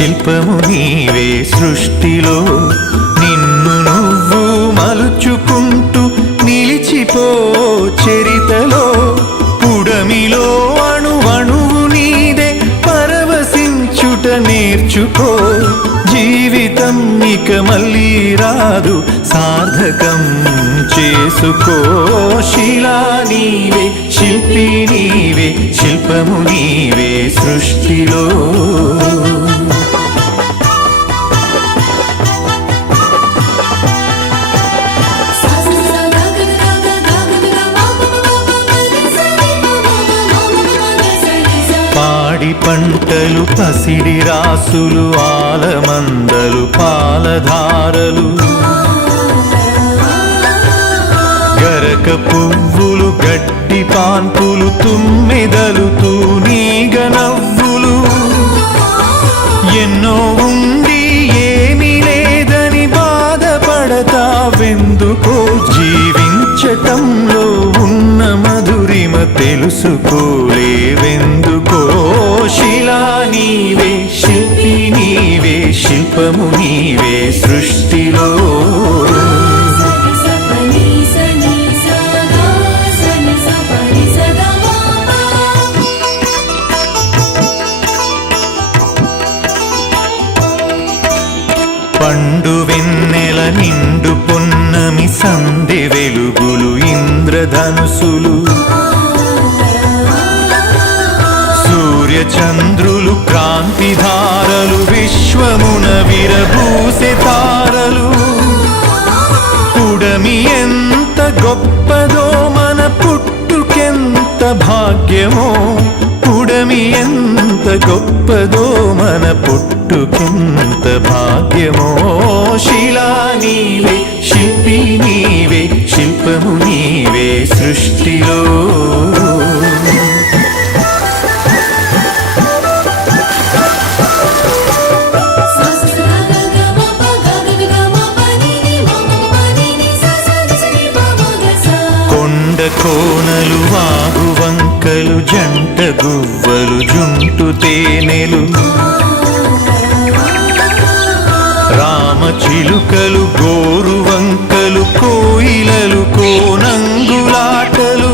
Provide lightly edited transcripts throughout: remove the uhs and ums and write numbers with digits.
శిల్పము నీవే సృష్టిలో నిన్ను నువ్వు మలుచుకుంటూ నిలిచిపో చరితలో పుడమిలో అణువణువు నీదే పరవశించుట నేర్చుకో జీవితం ఇక మళ్ళీ రాదు సార్థకం చేసుకో శిలా నీవే శిల్పి నీవే శిల్పము నీవే సృష్టిలో పాడి పంటలు పసిడి రాసులు ఆలమందలు పాలధారలు గరక పువ్వులు గడ్డి పాన్పులు తుమ్మెదలు తూనీగ నవ్వులు ఎన్నో ఉండి ఏమీ లేదని బాధపడతావెందుకో జీవించటంలో ఉన్న మధురిమ తెలుసుకోలేవెందుకో శిలా నీవే శిల్పి నీవే శిల్పము నీవే సృష్టిలో పండు వెన్నెల నిండు పొన్నమి సంధి వెలుగులు ఇంద్రధనుసులు సూర్యచంద్రులు క్రాంతిధారలు విశ్వమున విరబూసే తారలు పుడమి ఎంత గొప్పదో మన పుట్టుకెంత భాగ్యమో పుడమి ఎంత గొప్పదో మన పుట్టుకెంత భాగ్యమో శిలా నీవే శిల్పి నీవే శిల్పము నీవే సృష్టిలో కోనలు వాగు వంకలు జంట గువ్వలు జుంటు తేనెలు రామ చిలుకలు గోరు వంకలు కోయిలలు కోనంగులాటలు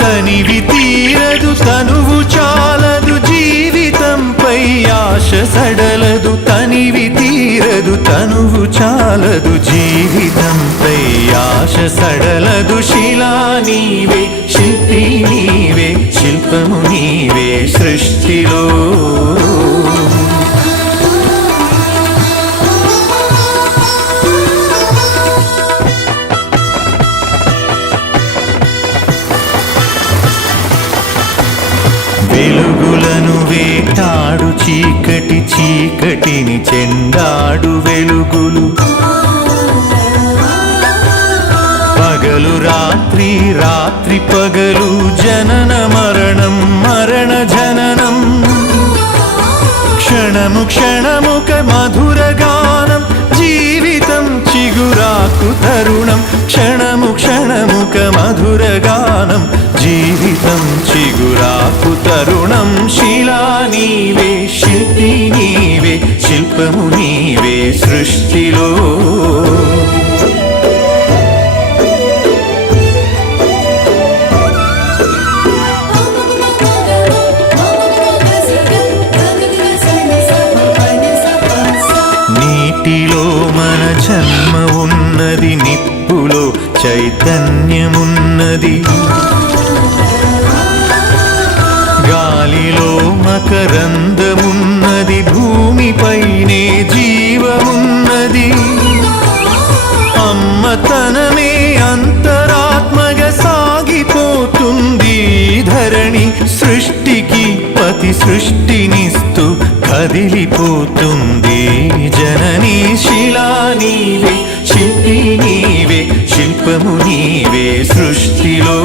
తనివి తీరదు తనువు చాలదు జీవితంపై ఆశ సడలదు తనివి తీరదు తనువు చాలదు జీవితంపై ఆశ సడలదు శిలా నీవే శిల్పి నీవే శిల్పము నీవే సృష్టిలో వెలుగులను వేటాడు చీకటి చీకటిని చెండాడు వెలుగులు పగలు రాత్రి రాత్రి పగలు జనన మరణం మరణ జననం క్షణము క్షణముక మధుర గానం జీవితం చిగురాకు తరుణం క్షణము క్షణముక మధుర గానం జీవితం చిగురాకు తరుణం శిలా నీవే శిల్పి నీవే శిల్పము నీవే సృష్టిలో నీటిలో మన జన్మ ఉన్నది నిప్పులో చైతన్యమున్నది గాలిలో మకరందమున్నది భూమిపైనే జీవమున్నది అమ్మతనమే అంతరాత్మగా సాగిపోతుంది ధరణి సృష్టికి పతి సృష్టినిస్తూ కదిలిపోతుంది జననీ శిలా నీవే శిల్పి నీవే శిల్పము నీవే సృష్టిలో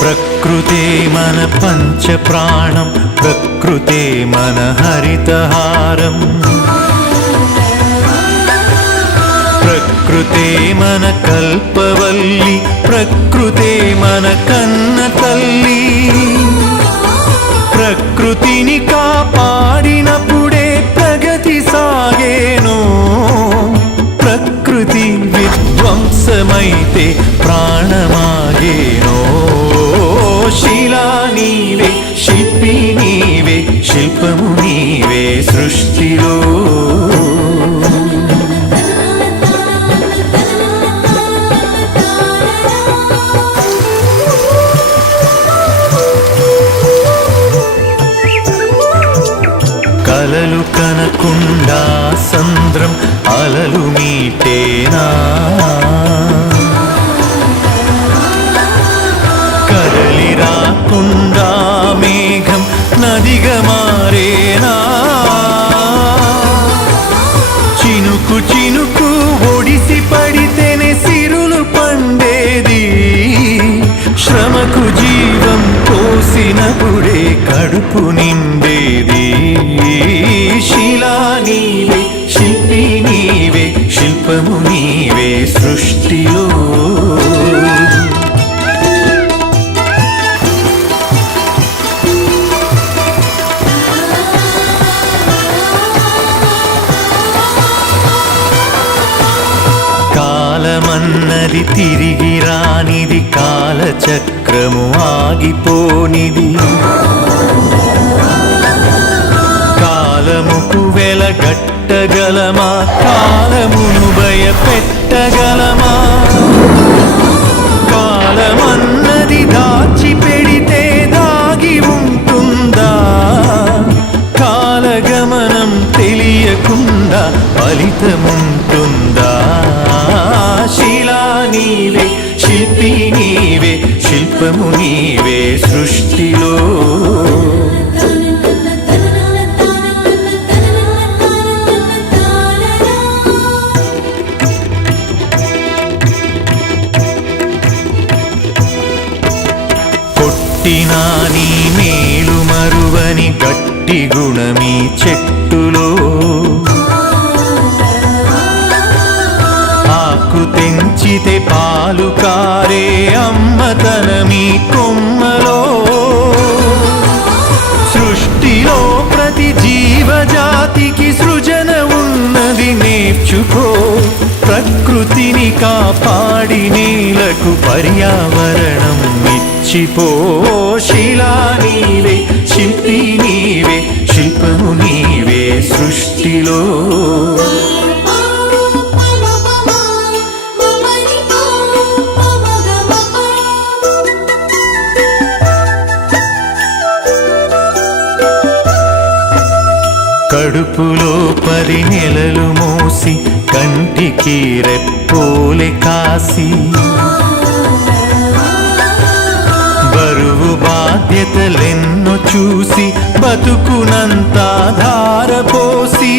ప్రకృతే మన పంచ ప్రాణం ప్రకృతే మన హరితహారం ప్రకృతే మన కల్పవల్లి, ప్రకృతే మన కన్న తల్లి. ప్రకృతిని కాపాడినప్పుడే ప్రగతి సాగేను. ప్రకృతి విధ్వంసమైతే ప్రాణమాగేనో. శిలా నీవే, శిల్పి నీవే, శిల్పము నీవే సృష్టిలో. కలలు కనకుండా సంద్రం అలలు మీటేనా. కదలి రాకుండా మేఘం నదిగా మారేనా. చినుకు చినుకు ఒడిసి పడితేనే సిరులు పండేది. శ్రమకు జీవం పోసినప్పుడే కడుపు నిండేది. శిలా నీవే, శిల్పి నీవే, శిల్పము నీవే సృష్టిలో. కాలమన్నది తిరిగి రానిది, కాలచక్రము ఆగిపోనిది. కాలముకు వెలగట్టగలమా, కాలమును భయపెట్టగలమా. కాలమన్నది దాచి పెడితే దాగి ఉంటుందా. కాలగమనం తెలియకుండా ఫలితముంటుందా. శిలా నీవే, శిల్పి నీవే, శిల్పము నీవే సృష్టిలో. కొట్టినా నీ మేలు మరువని గట్టి గుణమీ చెట్టులో. ఆకు తెంచితే పాలు కారే అమ్మతనమీ కొమ్మలో. సృష్టిలో ప్రతి జీవజాతికి సృజన ఉన్నది, నేర్చుకో. ప్రకృతిని కాపాడి నేలకు పర్యావరణం ఇచ్చిపో. శిలా నీవే, శిల్పి నీవే, శిల్పము నీవే సృష్టిలో. కడుపులో 10 నెలలు మోసి కంటికి రెప్పోలే కాసి. బరువు బాధ్యతలెన్నో చూసి బతుకునంతా ధారపోసి.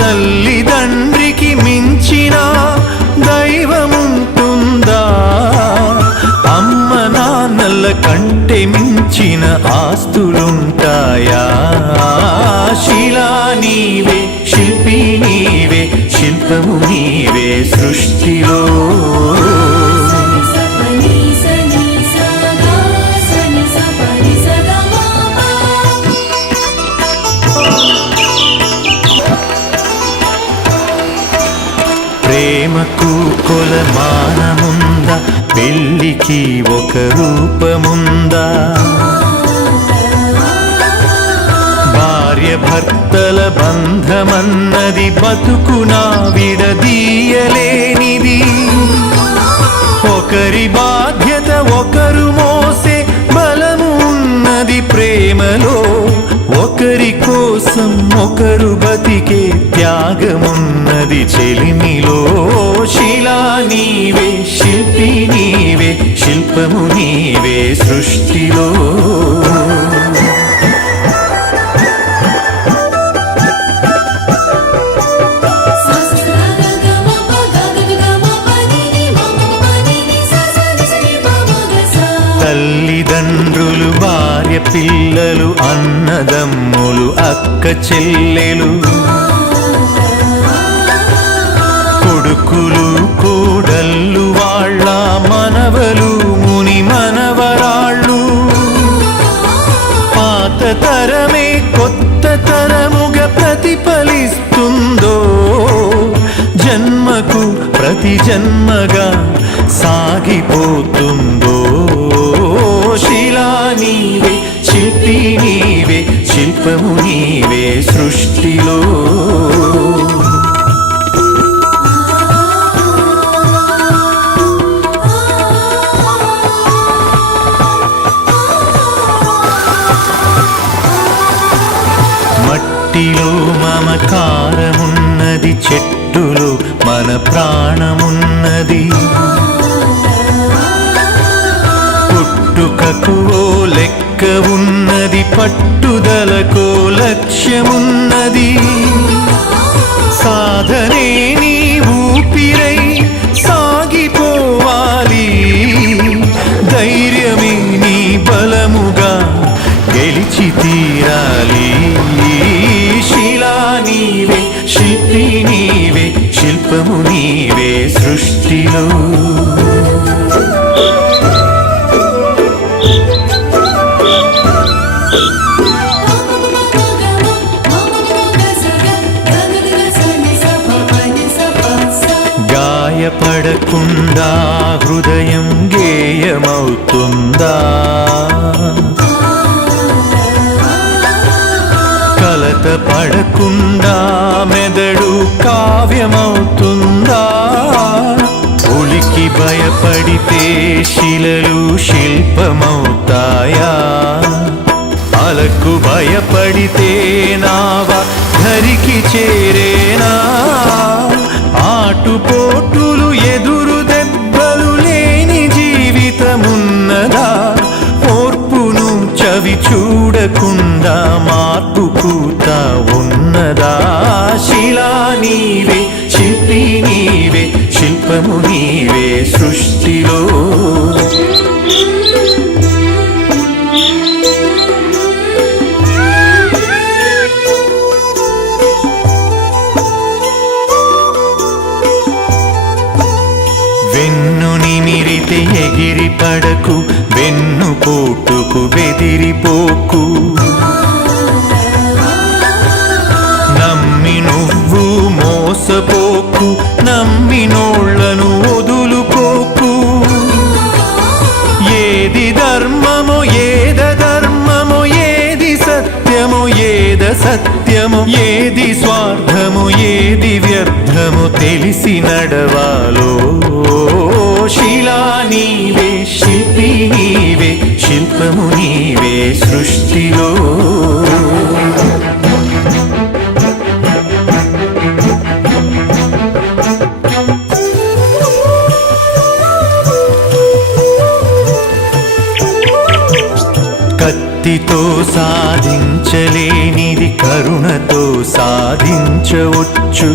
తల్లిదండ్రికి మించిన దైవముంటుందా. అమ్మ నాన్నల కంటే మించిన ఆస్తులుంటాయా. శిలా నీవే, శిల్పి నీవే, శిల్పము నీవే సృష్టిలో. ప్రేమకు కొలమానముందా, పెళ్ళికి ఒక రూపముందా. భార్య భర్తల బంధమన్నది బతుకునా విడదీయలేనిది. ఒకరి బాధ్యత ఒకరు మోసే బలము ఉన్నది ప్రేమలో. ఒకరి కోసం ఒకరు బతికే త్యాగమున్నది చెలిమిలో. శిలా నీవే, శిల్పి నీవే, శిల్పము నీవే సృష్టిలో. తల్లిదండ్రులు, భార్య పిల్లలు, అన్నదమ్ములు, అక్క చెల్లెలు. కొడుకులు కోడళ్ళు వాళ్ళ మనవలు ముని మనవరాళ్ళు పాత తరమే కొత్త తరముగా ప్రతిఫలిస్తుందో జన్మకు ప్రతి జన్మగా సాగిపోతుందో శిలా నీవే శిల్పి నీవే శిల్పము నీవే సృష్టిలో మట్టిలో మమకారమున్నది చెట్టులో మన ప్రాణమున్నది పుట్టుకకు ఓ లెక్క ఉన్నది పట్టుదలకో లక్ష్యమున్నది సాధనే నీ ఊపిరై సాగిపోవాలి ధైర్యమే నీ బలముగా గెలిచి తీరాలి శిలా నీవే శిల్పి నీవే శిల్పము నీవే సృష్టిలో గాయపడకుండా హృదయం గేయమవుతుందా కలత పడకుండా మెదడు కావ్యమవుతుందా ఉలికి భయపడితే శిలలు శిల్పమవుతాయా అలకు భయపడితే నావ ధరికి చేరేనా ఆటుపోటులు ఎదురు దెబ్బలు లేని జీవితమున్నదా ఓర్పును చవి చూడకుండా మార్పు పూత ఉన్నదా శిలా నీవే శిల్పి నీవే శిల్పము నీవే సృష్టిలో వెన్ను నిమిరితే ఎగిరి పడకు వెన్ను పోటుకు బెదిరిపోకు నమ్మి నువ్వు మోసపోకు నమ్మినోళ్లను వదులుకోకు ఏది ధర్మమో ఏద ధర్మమో ఏది సత్యమో ఏద సత్యమో ఏది స్వార్థమో ఏది వ్యర్థమో తెలిసి నడవాలో శిలా నీవే శిల్పి నీవే శిల్పము నీవే సృష్టిలో కత్తితో సాధించలేనిది కరుణతో సాధించవచ్చు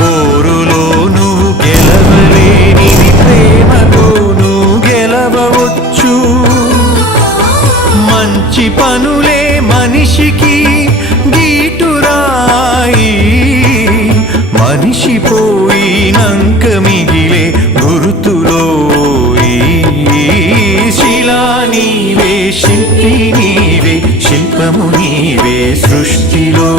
పోరులో నువ్వు గెలవలేనిది ప్రేమతో నువ్వు గెలవవచ్చు మంచి పనులే మనిషికి గీటురాయి మనిషి పోయినంక మిగిలే గుర్తులో శిలా నీవే శిల్పి నీవే శిల్పము నీవే సృష్టిలో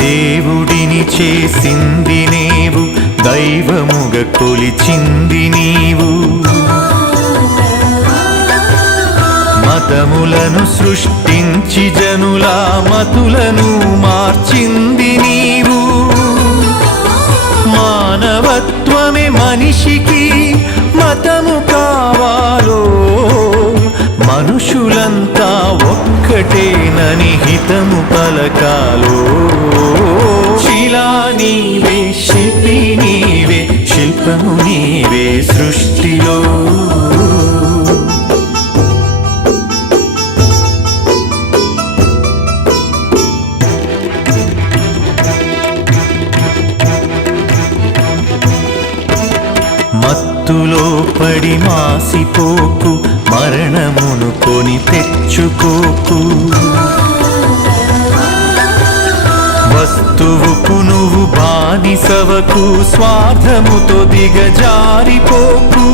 దేవుడిని చేసింది నీవు దైవముగా కొలిచింది నీవు మతములను సృష్టించి జనుల మతులను మార్చింది నీవు మానవత్వమే మనిషికి మతము కావాలో మనుషులంతా ఒక్కటేనని హితము పలకాలో శిలా నీవే శిల్పి నీవే శిల్పము నీవే సృష్టిలో మత్తులో పడి మాసిపోకు, మరణమును కొని తెచ్చుకోకు. వస్తువుకు నువ్వు బానిసవకు, స్వార్థముతో దిగజారిపోకు.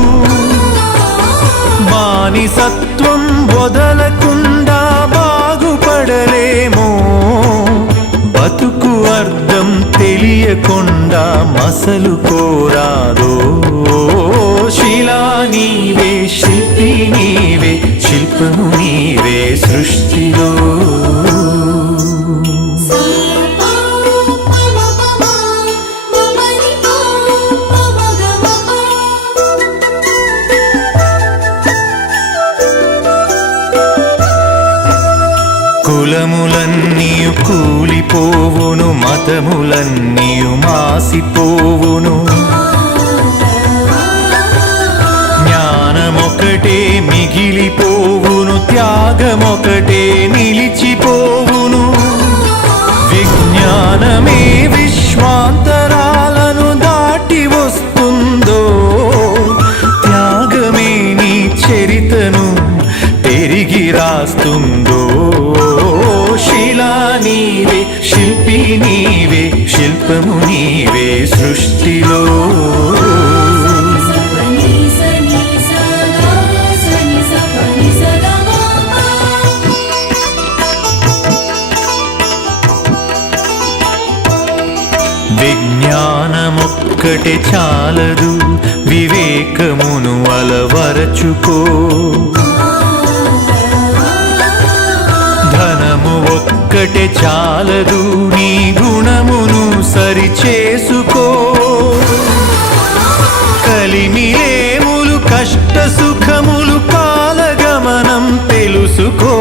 బానిసత్వం వదలకుండా బాగుపడలేమో, బతుకు అర్థం తెలియకుండా మసలు కోరాదో. శిలా నీవే, శిల్పి నీవే, శిల్పము నీవే సృష్టిలో. కులములన్నీయు కూలిపోవును, మతములన్నీయు మాసిపోవును. జ్ఞానమొకటే మిగిలిపోవును, త్యాగమొకటే నిలిచిపోవును. విజ్ఞానమే విశ్వాంతరాలను దాటి వస్తుందో, త్యాగమే నీ చరితను తిరిగి రాస్తుందో. శిలా నీవే, శిల్పి నీవే, శిల్పము నీవే సృష్టిలో. విజ్ఞానమొక్కటే చాలదు, వివేకమును అలవరచుకో. ధనము ఒక్కటే చాలదు, నీ గుణమును సరిచేసుకో. కలిమిలేములు కష్ట సుఖములు కాలగమనం తెలుసుకో.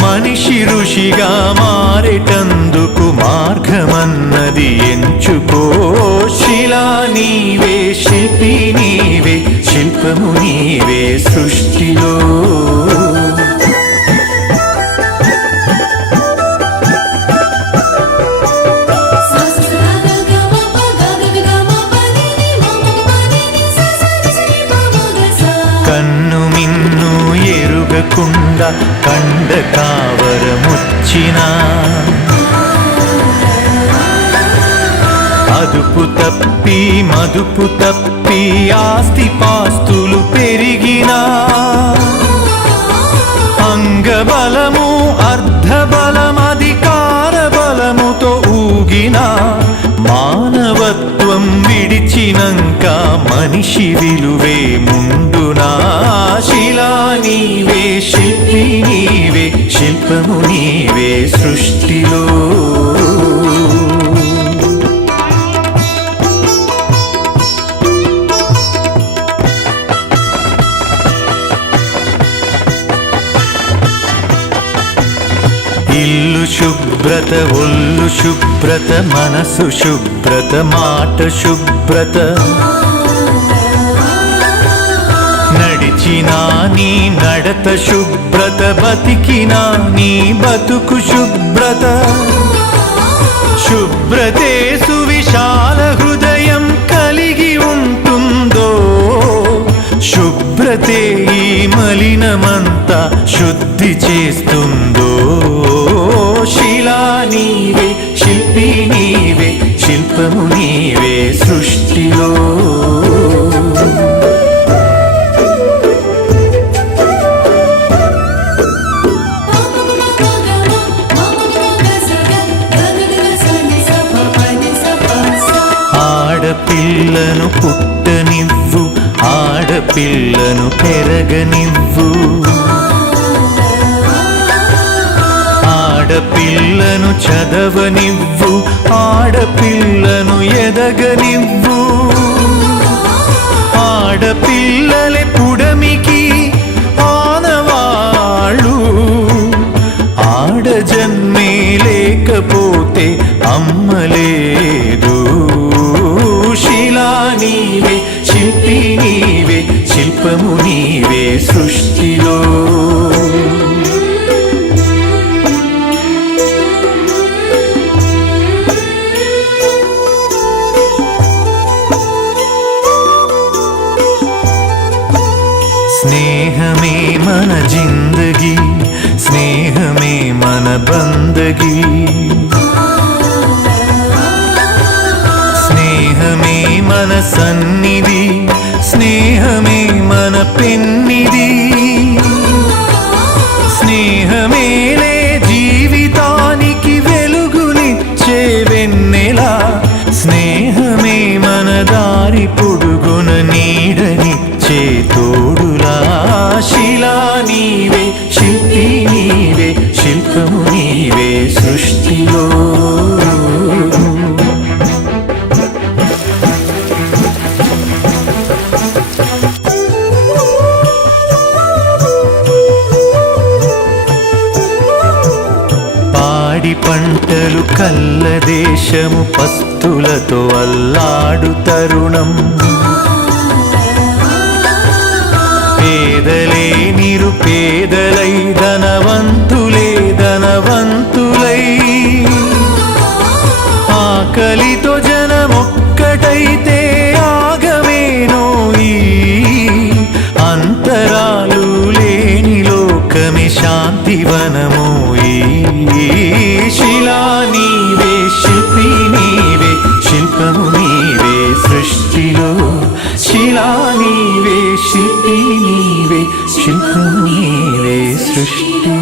మనిషి ఋషిగా మారేటందుకు మార్గమన్నది ఎంచుకో. శిలా నీవే, శిల్పి నీవే, శిల్పము నీవే సృష్టిలో. కన్ను మిన్ను ఎరుగకుండా కండ కావరముచ్చినా, అదుపు తప్పి మదుపు తప్పి ఆస్తి పాస్తులు పెరిగినా, అంగబలము అర్ధబలం అధికార బలముతో ఊగినా, మానవత్వం విడిచినంక మనిషి విలువే ముందునా. శిలా నీవే, శిల్పి నీవే, శిల్పము నీవే సృష్టిలో. ఇల్లు శుభ్రత, ఒళ్ళు శుభ్రత, మనసు శుభ్రత, మాట శుభ్రత. నడిచినా నీ నడత శుభ్రత, బతికినా నీ బతుకు శుభ్రత. శుభ్రతే సువిశాల హృదయం కలిగి ఉంటుందో, శుభ్రతే ఈ మలినమంతా శుద్ధి చేస్తుందో. శిలా నీవే, శిల్పి నీవే, శిల్పము నీవే సృష్టిలో. ఆడపిల్లను పుట్టనివ్వు, ఆడపిల్లను పెరగనివ్వు. ఆడపిల్లను చదవనివ్వు, ఆడపిల్లను ఎదగనివ్వు. ఆడపిల్లలే పుడమికి ఆనవాళ్ళు, ఆడజన్మే లేకపోతే అమ్మలేదు. శిలా నీవే, శిల్పి నీవే, శిల్పము నీవే సృష్టిలో. స్నేహమే మన జిందగీ, స్నేహమే మన బందగీ, స్నేహమే మన సన్నిధి, స్నేహమే మన పెన్నిధి, స్నేహమేలే జీవితానికి వెలుగునిచ్చే వెన్నెలా, స్నేహమే మన దారి పొడుగున నీడనిచ్చే తోడులా. శిలా నీవే, శిల్పి నీవే, శిల్పము నీవే సృష్టిలో. పాడి పంటలు కల్ల దేశము పస్తులతో అల్లాడు తరుణం, పేదలే నిరుపేదలై ధనవంతులే ధనవంతులై, ఆకలితో జనమొక్కటైతే ఆగమేనోయి, అంతరాలు లేని లోకమే శాంతివనమోయి. శిలా నీవే, శిల్పి నీవే, శిల్పము నీవే సృష్టిలో. శిలా నీవే, శిల్పి నీవే, శిల్పము నీవే సృష్టిలో.